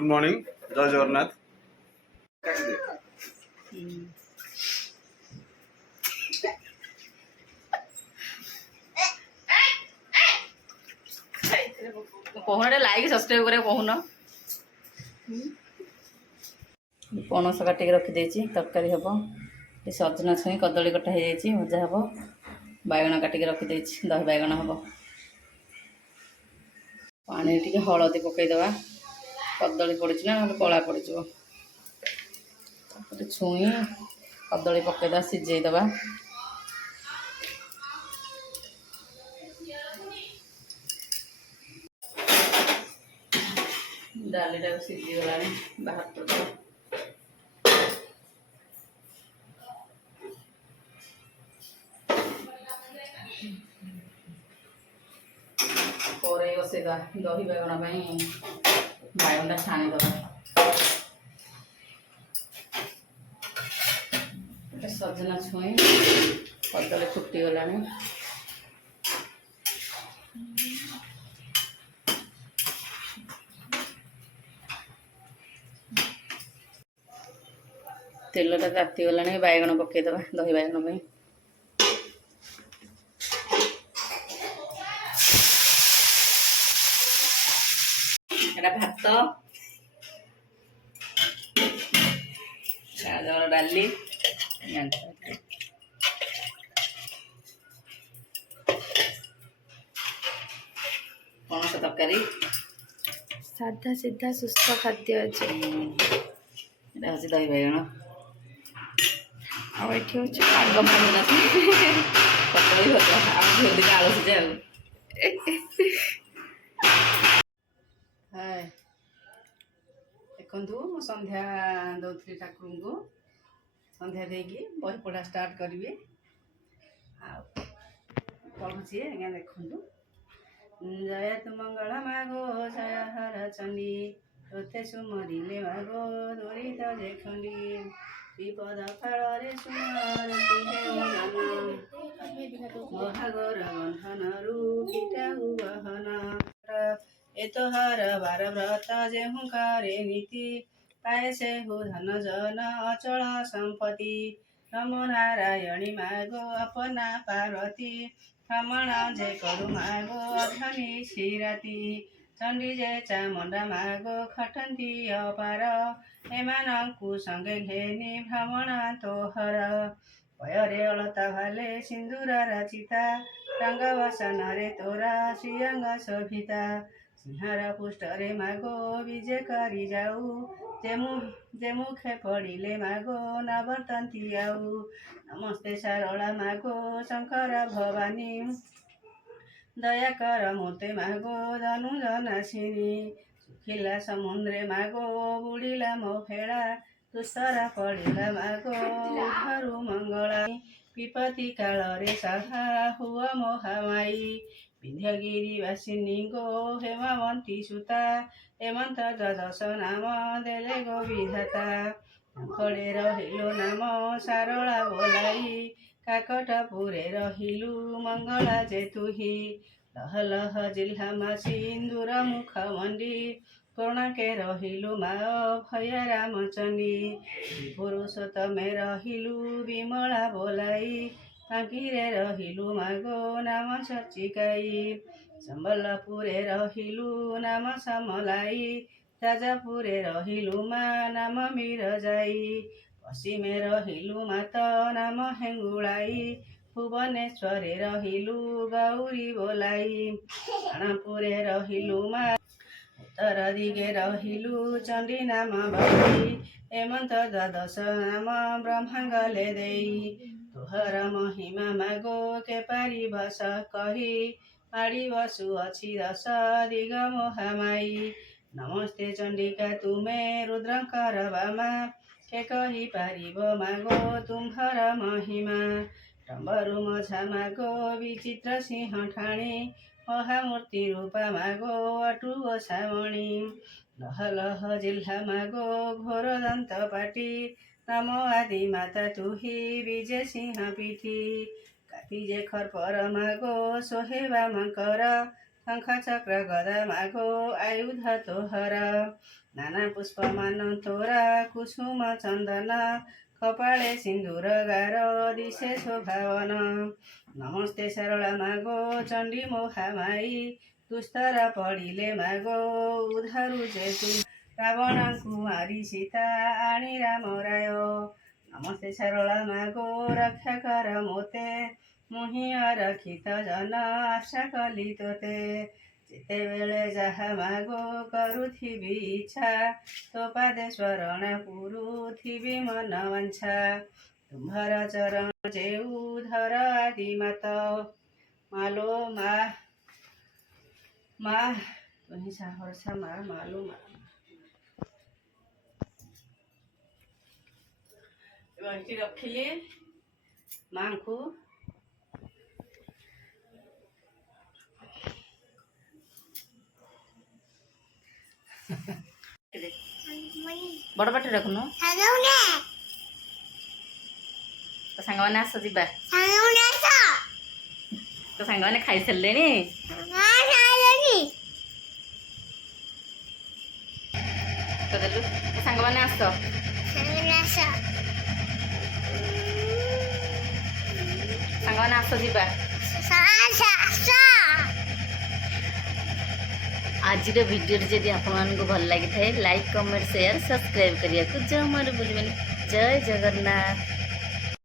Good morning जय जगन्नाथ। कहना like subscribe करे कहून पणस काटिक रखिदे तरकारी हम सजना छुई कदली कटा हो भजा हम बैगण काटिक रखिदे दही बैगण हम पानी टी हलदी पकईदे कदली पड़ी ना कला पड़ छुई कदली पकईदे सिझेदे डालीटा सिझीगला बाहर कर बसईदा दही बैगण बैगणटा छाणीदे सजना छुई कदली फुटीगला तेलटा तातीगला बैगण पकईदे दही बैगण भात गाजर डाली पणस तरकारी साधा सीधा सुस्थ खाद्य अच्छे हूँ दही बैगण आठ हूँ कदली भजा आलू सिझा देखु संध्या दौरी ठाकुर को संध्या देकी बही पढ़ा स्टार्ट करी पढ़ुची आज्ञा देखु जय तु मंगल मागो जय हर चंडी तोते सुमरिले मागो दुरीत जे खंडी विपद काल सुमर महागर बंधन रूपिटाऊ बहन एतोहार बार व्रत जे हुंकारे नीति पाए से हु धन जन अचल संपत्ति नमो नारायणी मागो अपना पार्वती भ्रमण जे करु मागो अधनी क्षीराती चंडी जे चामुंडा मागो खटंती अपार एमानंकु संगे घेनी भ्रमण तोहर पयरे अलता भाले सिंदूर राचिता रंगवसन रे तोरा श्रीअंग शोभिता सिंहार पुष्टरे मागो विजय करी जाऊ जे मुखे पड़िले मागो नवर्तंती आऊ नमस्ते सारला मागो शंकर भवानी दया कर मोते मागो धनुज नाशिनी सुखिला समुद्रे मागो बुड़िला मो फेड़ा दुस्तरा पड़िला मागो उठरू मंगला विपत्ति काल रे सहा हुआ मोहामाई विंध्यगिरी वासिनी गो हेमवंती सुता हेमंत द्वादश नाम देले गो विधाता खड़े रहिलु नाम सारला बोलाई काकटपुरे रहिलु मंगला जे तुही लह लह जिल्हामा सिंदूर मुख मंडी कोणाके रहिलु मा भया रामचंडी पुरुषोत्तमे रहिलु विमला बोलाई आंकीरे रहिलु मागो नाम चर्चिकाई सम्बलपुरे रहिलु नाम समलाई राजापुरे रहिलु मा नाम मिरजाई पश्चिमे रहिलु मात नाम हेंगुलाई भुवनेश्वरे रहिलु गौरी बोलाई राणपुरे रहिलु मा उत्तर दिगे रहिलु चंडी नाम बाई हेमंत द्वादश नाम ब्रह्मांगले देई तोहर महिमा मागो के पारी बस कही माड़ी बसु अच्छी दश दिग मोहामाई नमस्ते चंडिका तुमे रुद्रकर बामा के कही पारिब मागो तुम्हर महिमा टंबरु मझा मागो विचित्र सिंह ठाणी महामूर्ति रूपा मागो अटु गोसामणी लह लह जिल्हा मागो घोर दंत पाटी नमो आदि माता तुही विजय सिंह पीठी काटी जे खरपर मागो सोहेबा मकर शंख चक्र गदा मागो आयुध तोहर नाना पुष्पमान तोरा कुसुम चन्दन कपाळे सिन्दूर गार दिशे शोभावन नमस्ते सरला मागो चण्डी मोहामाई तुस्तरा पढिले मागो उधारु जे तु रावणଙ୍କୁ मारी सीता आणी राम राय नमस्ते सरला मागो रक्षा कर मोते मुहि अरक्षित जन आशा कली तोते ଯେତେବେଳେ ଯାହା ମାଗ କରୁଥିବି ଇଚ୍ଛା ତୋ ପାଦେ ସ୍ମରଣ ପୁରୁଥିବି ମନ ବାଞ୍ଛା ତୁମ୍ଭର ଚରଣ ଯେଉ ଧର ଆଦି ମାତ ମାଲୋ ମା ମା ତୁହି ସାହସ ମା ମାଲୋ ମା ଏଠି ରଖିଲି ମାଙ୍କୁ बड़ पाटी रखुनु तो सांग मैंने आस जा तो सांग मैंने खाई सारे तो देलु तो सांग मैंने आस सांग मैंने आस जा आज वीडियो जदि आपको भल लगी था लाइक कमेंट शेयर सब्सक्राइब करने को जमार भूल जय जगन्नाथ।